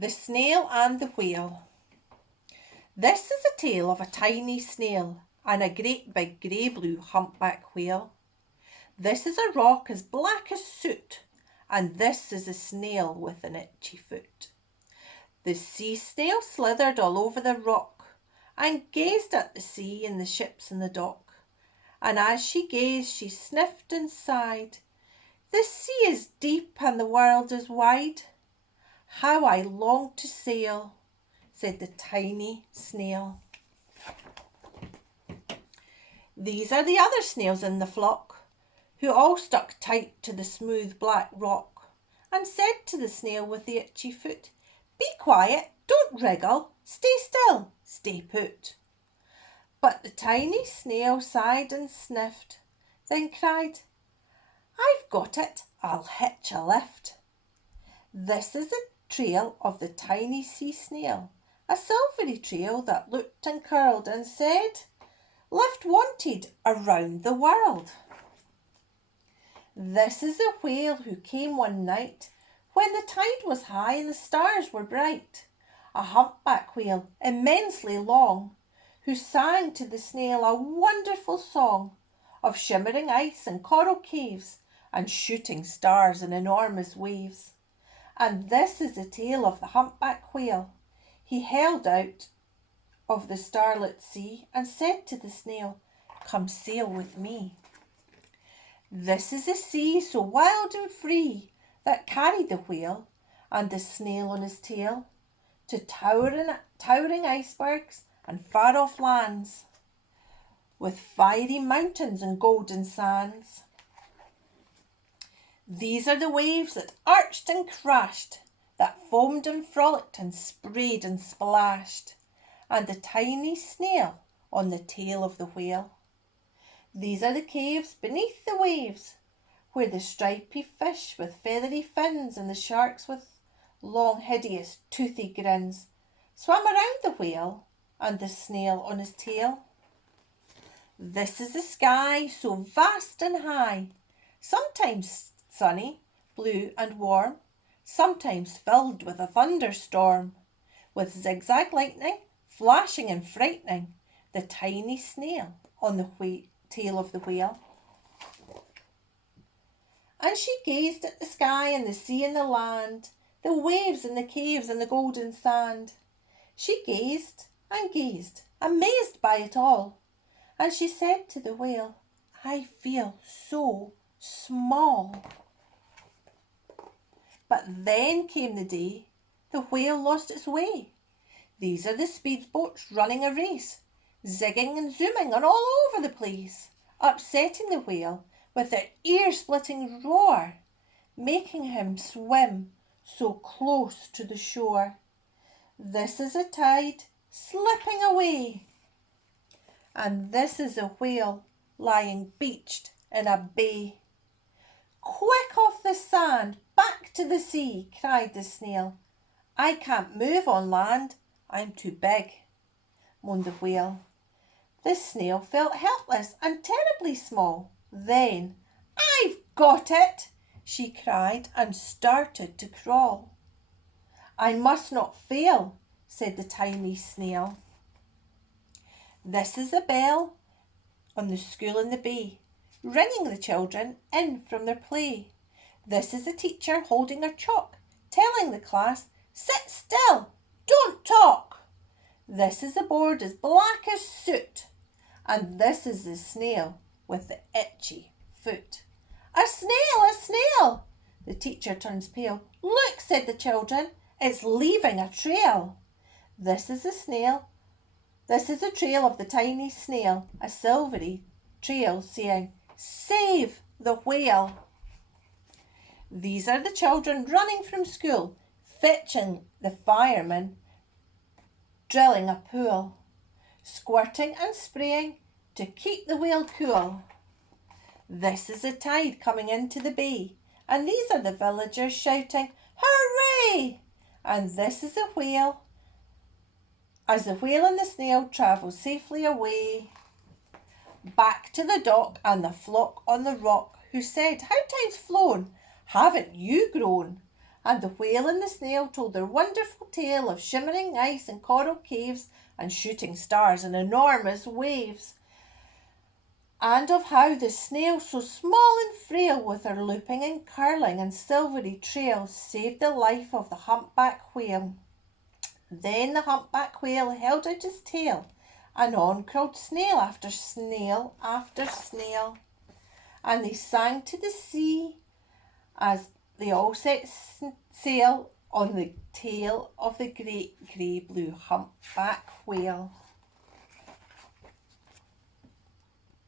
The Snail and the Whale. This is a tale of a tiny snail and a great big grey-blue humpback whale. This is a rock as black as soot, and this is a snail with an itchy foot. The sea snail slithered all over the rock and gazed at the sea and the ships in the dock. And as she gazed, she sniffed and sighed. The sea is deep and the world is wide. How I long to sail, said the tiny snail. These are the other snails in the flock, who all stuck tight to the smooth black rock, and said to the snail with the itchy foot, "Be quiet, don't wriggle, stay still, stay put." But the tiny snail sighed and sniffed, then cried, "I've got it, I'll hitch a lift." This is a trail of the tiny sea snail, a silvery trail that looked and curled and said, "Lift wanted around the world." This is a whale who came one night when the tide was high and the stars were bright, a humpback whale immensely long, who sang to the snail a wonderful song of shimmering ice and coral caves and shooting stars in enormous waves. And this is the tale of the humpback whale. He held out of the starlit sea and said to the snail, "Come sail with me." This is a sea so wild and free that carried the whale and the snail on his tail to towering icebergs and far-off lands with fiery mountains and golden sands. These are the waves that arched and crashed, that foamed and frolicked and sprayed and splashed, and the tiny snail on the tail of the whale. These are the caves beneath the waves, where the stripy fish with feathery fins and the sharks with long, hideous, toothy grins swam around the whale and the snail on his tail. This is the sky so vast and high, sometimes sunny, blue and warm, sometimes filled with a thunderstorm, with zigzag lightning, flashing and frightening the tiny snail on the tail of the whale. And she gazed at the sky and the sea and the land, the waves and the caves and the golden sand. She gazed and gazed, amazed by it all, and she said to the whale, "I feel so small." But then came the day the whale lost its way. These are the speedboats running a race, zigging and zooming and all over the place, upsetting the whale with their ear-splitting roar, making him swim so close to the shore. This is a tide slipping away, and this is a whale lying beached in a bay. "Quick off the sand, back to the sea," cried the snail. "I can't move on land, I'm too big," moaned the whale. The snail felt helpless and terribly small. Then, "I've got it," she cried and started to crawl. "I must not fail," said the tiny snail. This is a bell on the school in the bay, ringing the children in from their play. This is the teacher holding her chalk, telling the class, "Sit still, don't talk." This is a board as black as soot, and this is the snail with the itchy foot. "A snail, a snail!" The teacher turns pale. "Look," said the children, "it's leaving a trail." This is a snail. This is a trail of the tiny snail, a silvery trail saying, "Save the whale." These are the children running from school, fetching the fireman, drilling a pool, squirting and spraying to keep the whale cool. This is the tide coming into the bay, and these are the villagers shouting, "Hooray!" And this is the whale, as the whale and the snail travel safely away, back to the dock and the flock on the rock, who said, "How time's flown, haven't you grown?" and the whale and the snail told their wonderful tale of shimmering ice and coral caves and shooting stars and enormous waves, and of how the snail, so small and frail, with her looping and curling and silvery trail, saved the life of the humpback whale. Then the humpback whale held out his tail, and on crawled snail after snail after snail, and they sang to the sea as they all set sail on the tail of the great grey blue humpback whale.